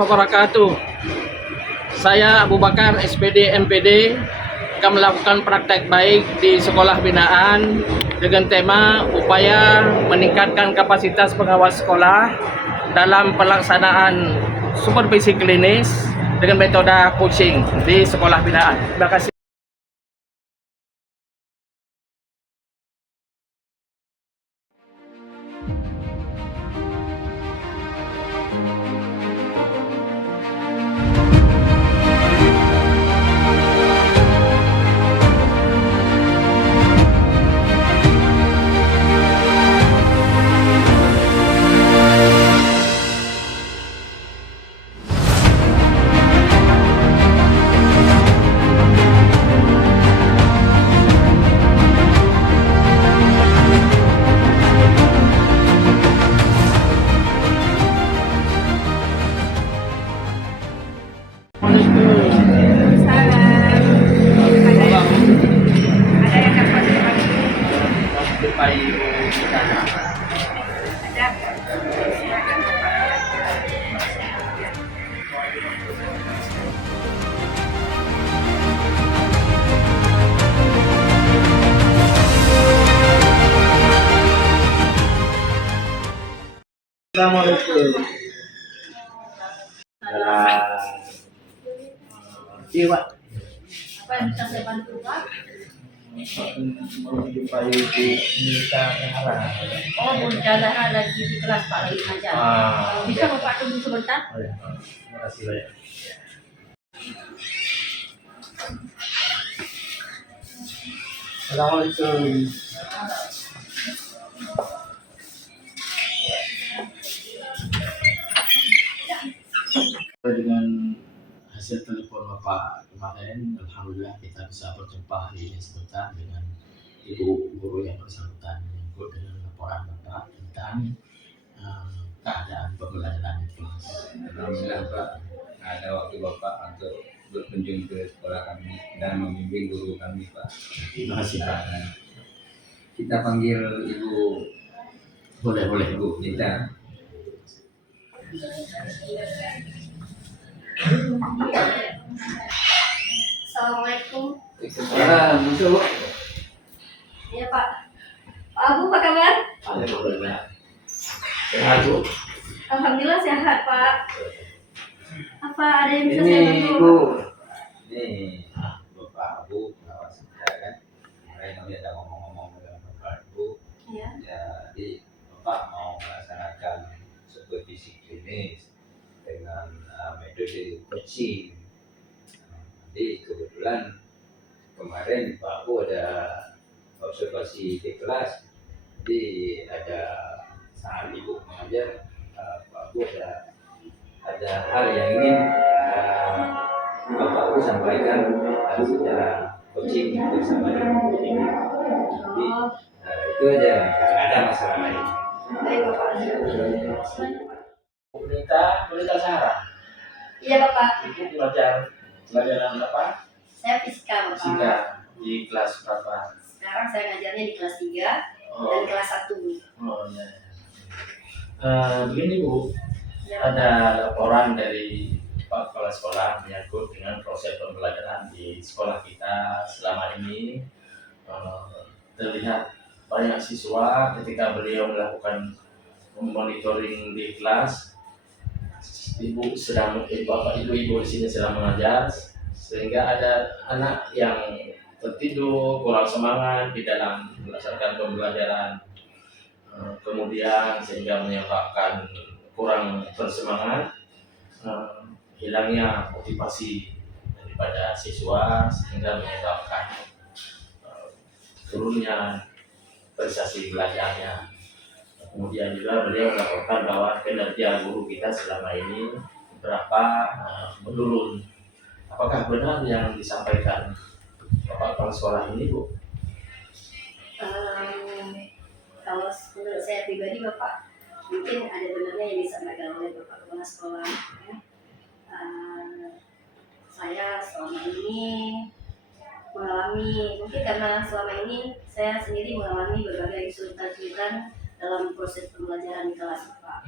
wabarakatuh. Saya Abu Bakar, SPD MPD, akan melakukan praktek baik di sekolah binaan dengan tema upaya meningkatkan kapasitas pengawas sekolah dalam pelaksanaan supervisi klinis dengan metode coaching di sekolah binaan. Terima kasih. Assalamualaikum. Iya, Pak. Apa yang bisa saya bantu, Pak? Menjumpai Ibu Nita Nahara. Oh, Bunda Zahra lagi di kelas, Pak, lagi ngajar. Bisa Bapak tunggu sebentar? Oh, ya. Terima kasih banyak. Assalamualaikum. Dengan hasil telepon Bapak kemarin, alhamdulillah kita bisa berjumpa hari ini sebentar dengan Ibu guru yang bersangkutan menyangkut dengan laporan Bapak tentang keadaan pembelajaran di kelas. Alhamdulillah Pak, ada waktu Bapak untuk berkunjung ke sekolah kami dan membimbing guru kami Pak. Terima kasih Pak. Kita panggil Ibu Boleh. Ibu Nita. Assalamualaikum. Masuk. Iya, Pak. Pak Abu, apa kabar? Alhamdulillah. Sehat, Bu? Alhamdulillah sehat, Pak. Apa ada yang bisa Ini saya bantu? Ibu. Nih, Bapak Abu pengawas saya kan. Kemarin kami ada ngomong-ngomong dengan Bapak Ibu. Iya. Jadi Bapak mau melaksanakan supervisi klinis dengan metode coaching. Jadi kebetulan kemarin Pak Abu ada observasi di kelas, jadi ada saat Ibu mengajar, Pak Abu ada hal yang ingin Bapak Abu sampaikan secara coaching bersama dengan Ibu. Jadi itu aja, tidak ada masalah lain. Baik, Bapak. Nita Sahara. Iya, Bapak. Ibu pelajaran apa? Saya fisika, Bapak. Fisika di kelas berapa? Sekarang saya ngajarnya di kelas 3 dan kelas 1. Oh ya. Begini Bu, Ya, ada laporan dari Pak Kepala Sekolah menyangkut dengan proses pembelajaran di sekolah kita selama ini. Terlihat banyak siswa ketika beliau melakukan monitoring di kelas, ibu di sini sedang mengajar, sehingga ada anak yang tertidur, kurang semangat di dalam melaksanakan pembelajaran, kemudian sehingga menyebabkan kurang bersemangat, hilangnya motivasi daripada siswa, sehingga menyebabkan turunnya prestasi belajarnya. Kemudian juga beliau melaporkan bahwa kinerja guru kita selama ini berapa menurun. Apakah benar yang disampaikan Bapak Kepala Sekolah ini, Bu? Kalau menurut saya pribadi, Bapak, mungkin ada benarnya yang disampaikan oleh Bapak Kepala Sekolah. Ya. Saya selama ini mengalami, mungkin karena selama ini saya sendiri mengalami berbagai kesulitan dalam proses pembelajaran di kelas, Pak.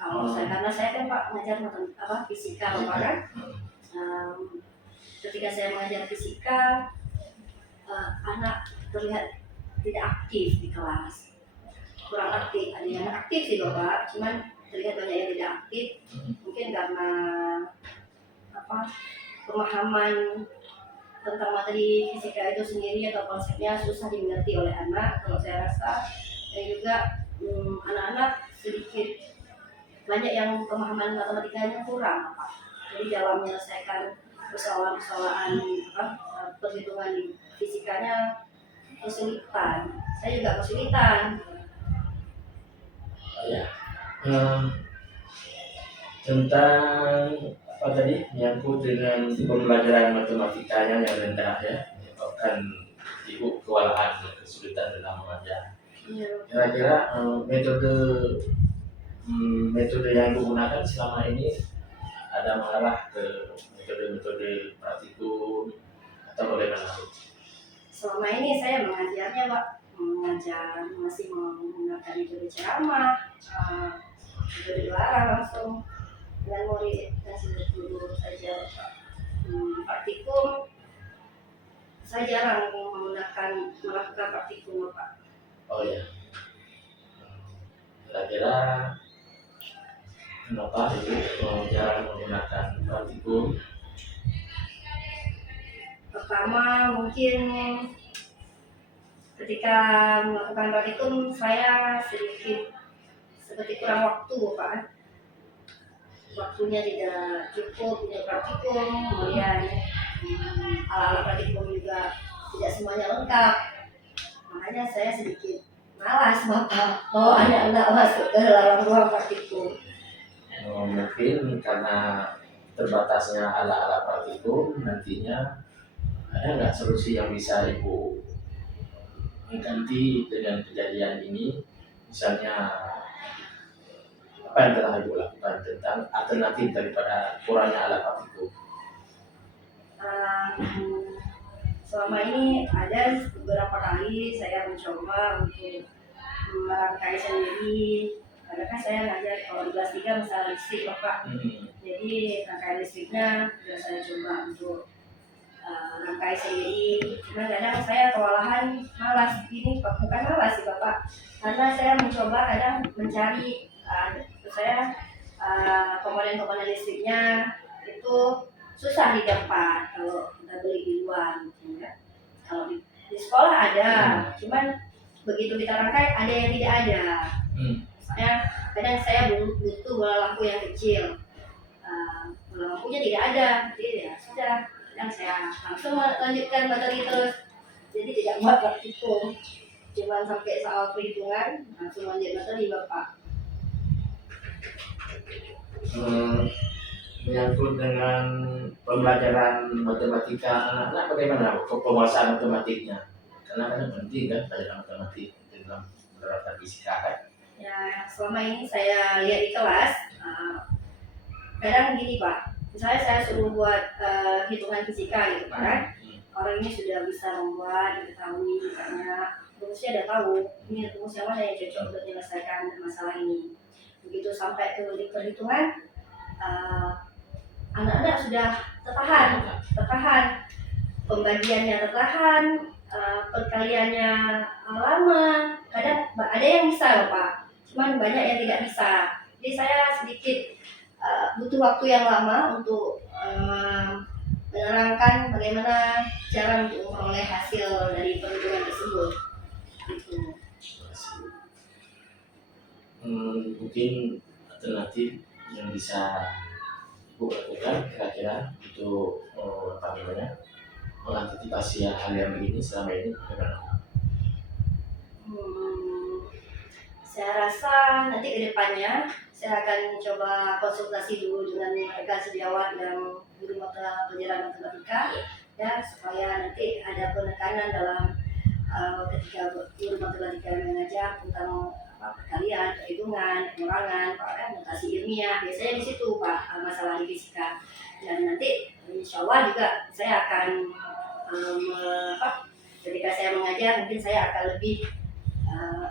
Kalau karena saya kan Pak ngajar fisika Bapak kan. Ketika saya mengajar fisika, anak terlihat tidak aktif di kelas, kurang aktif. Ada yang aktif sih Bapak, cuman terlihat banyak yang tidak aktif. Mungkin karena pemahaman tentang materi fisika itu sendiri atau konsepnya susah dimengerti oleh anak. Kalau saya rasa, dan juga anak-anak sedikit banyak yang pemahaman matematikanya kurang Pak. Jadi dalam menyelesaikan persoalan-persoalan perhitungan di fisikanya kesulitan. Saya juga kesulitan. Ya. Tentang apa tadi menyangkut dengan pembelajaran matematikanya yang rendah ya, menyebabkan ibu kewalahan dan kesulitan dalam mengajar. Kira-kira metode yang digunakan selama ini ada mengarah ke metode-metode praktikum atau bagaimana? Selama ini saya mengajarnya Pak, masih menggunakan metode ceramah, metode dilarang langsung dengan murid dan guru saja Pak. Praktikum saya jarang melakukan praktikum Pak. Oh ya, kira-kira kenapa ibu jarang menggunakan praktikum? Pertama mungkin ketika melakukan praktikum saya sedikit seperti kurang waktu Pak. Waktunya tidak cukup untuk praktikum, kemudian alat-alat praktikum juga tidak semuanya lengkap. Makanya saya sedikit malas Bapak. Anak-anak masuk ke dalam ruang praktikum. Mungkin karena terbatasnya alat-alat praktikum, nantinya ada nggak solusi yang bisa ibu ganti dengan kejadian ini? Misalnya apa yang telah ibu lakukan tentang alternatif daripada kurangnya alat praktikum? Selama ini ada beberapa kali saya mencoba untuk merangkai sendiri, karena kan saya ngajar kalau di kelas 3 masalah listrik Bapak. Jadi rangkaian listriknya sudah saya coba untuk rangkai sendiri. Cuma kadang saya kewalahan, malas. Ini bukan malas sih Bapak, karena saya mencoba kadang mencari komponen-komponen listriknya itu susah didapat kalau kita beli di luar gitu ya. Kalau di sekolah ada, cuman begitu kita rangkai ada yang tidak ada. Misalnya kadang saya butuh bola lampu yang kecil, bola lampunya tidak ada, jadi ya sudah, kadang saya langsung melanjutkan materi terus. Jadi tidak buat praktikum, cuman sampai soal perhitungan langsung lanjut materi Bapak. Menyangkut dengan pembelajaran matematika anak-anak, bagaimana penguasaan matematiknya? Karena kan penting kan belajar matematik dalam menerapkan fisika kan? Ya, selama ini saya lihat di kelas, kadang begini Pak, misalnya saya suruh buat hitungan fisika gitu Pak kan, orang ini sudah bisa membuat, diketahui misalnya rumusnya udah tahu, ini rumus yang mana yang cocok untuk menyelesaikan masalah ini. Begitu sampai ke perhitungan, anak-anak sudah tertahan, pembagiannya tertahan, perkaliannya lama, kadang ada yang bisa loh Pak, cuman banyak yang tidak bisa. Jadi saya sedikit butuh waktu yang lama untuk menerangkan bagaimana cara untuk memperoleh hasil dari perhitungan tersebut. Gitu. Mungkin alternatif yang bisa ibu lakukan kira-kira untuk mengantisipasi hal yang begini selama ini bagaimana? Saya rasa nanti ke depannya saya akan coba konsultasi dulu dengan mereka sejawat yang guru mata pelajaran matematika ya, supaya nanti ada penekanan dalam ketika guru matematika mengajar tentang perkalian, perhitungan, pengurangan, notasi ilmiah, biasanya di situ Pak masalah di fisika. Dan nanti insya Allah juga saya akan ketika saya mengajar mungkin saya akan lebih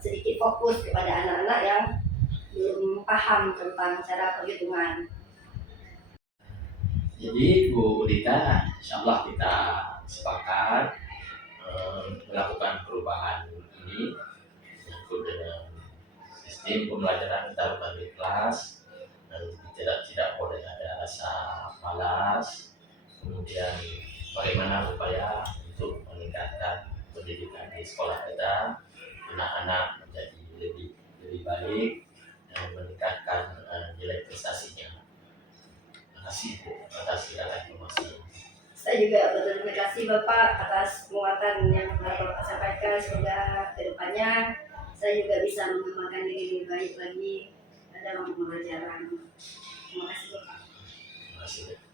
sedikit fokus kepada anak-anak yang belum paham tentang cara perhitungan. Jadi Bu Dita, insya Allah kita sepakat melakukan perubahan ini yaitu dengan sistem pembelajaran taruh di kelas dan tidak boleh ada rasa malas. Kemudian bagaimana upaya untuk meningkatkan pendidikan di sekolah kita, anak-anak menjadi lebih baik dan meningkatkan nilai prestasinya. Terima kasih Bu atas segala informasi. Saya juga berterima kasih Bapak atas penguatan yang telah Bapak sampaikan. Semoga kedepannya saya juga bisa mengembangkan diri lebih baik lagi dalam pembelajaran. Terima kasih Bapak. Terima kasih.